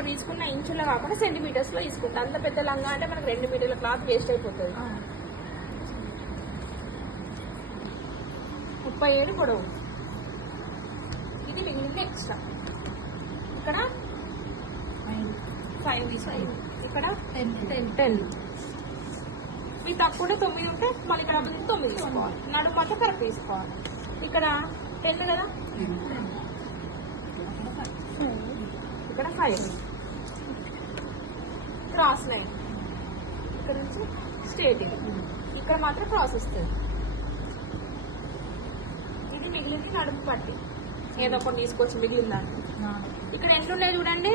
ఇప్పుడు తీసుకున్న ఇంచుల్లో కాకుండా సెంటీమీటర్స్ లో తీసుకుంటా. అంత పెద్ద లంగా అంటే మనకు 2 మీటర్ల క్లాత్ వేస్ట్ అయిపోతుంది. 37 పొడవు. ఇది మిగిలింది ఎక్స్ట్రా. ఇక్కడ 5 తీసుకోండి, ఇక్కడ 10. మీ తక్కువ 9 ఉంటే మళ్ళీ ఇక్కడ 9 తీసుకోవాలి. నడుము మాత్రం కరెక్ట్ తీసుకోవాలి. ఇక్కడ 10 కదా, ఇక్కడ 5. క్రాస్ లైన్ ఇక్కడ నుంచి స్ట్రేటింగ్, ఇక్కడ మాత్రం క్రాస్ వస్తుంది. ఇది మిగిలింది నడుము పట్టి ఏదో ఒకటి తీసుకోవచ్చు మిగిలిందాన్ని. ఇక్కడ ఎన్ని ఉన్నాయి చూడండి,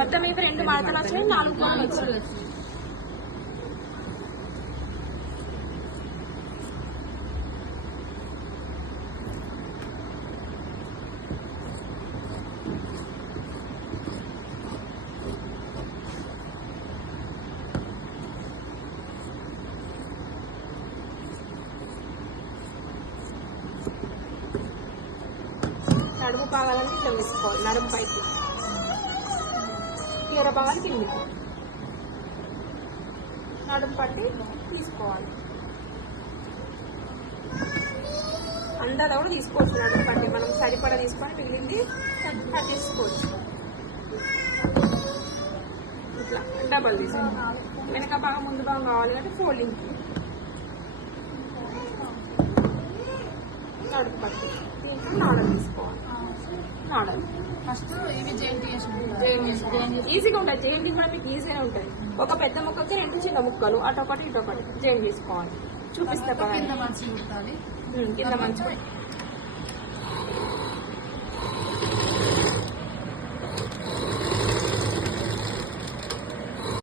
మొత్తం ఇవి 2 మడతలు వచ్చాయి, 4 మడతలు వచ్చాయి. నడుము భాగాలని ఇట్లా వేసుకోవాలి. నడుము పైకి, తీవ్ర భాగాలు కిందికి, నడుము పట్టి తీసుకోవాలి. అందాల కూడా తీసుకోవచ్చు. నడుము పట్టి మనం సరిపడా తీసుకొని మిగిలింది తీసుకోవచ్చు. ఇట్లా డబల్ తీసుకోవాలి. వెనక భాగం ముందు భాగం కావాలి అంటే ఫోల్డింగ్, నడుము పట్టి దీంట్లో నాడలు తీసుకోవాలి. నాడలు ఫస్ట్ ఇవి జాయింట్ ఈజీగా ఉంటుంది. జాయింట్ కూడా మీకు ఈజీగా ఉంటుంది. ఒక పెద్ద ముక్కకి 2 చిన్న ముక్కలు, అటొకటి ఇటొకటి జాయింట్ తీసుకోవాలి. చూపిస్తా కింద మంచి కింద మంచి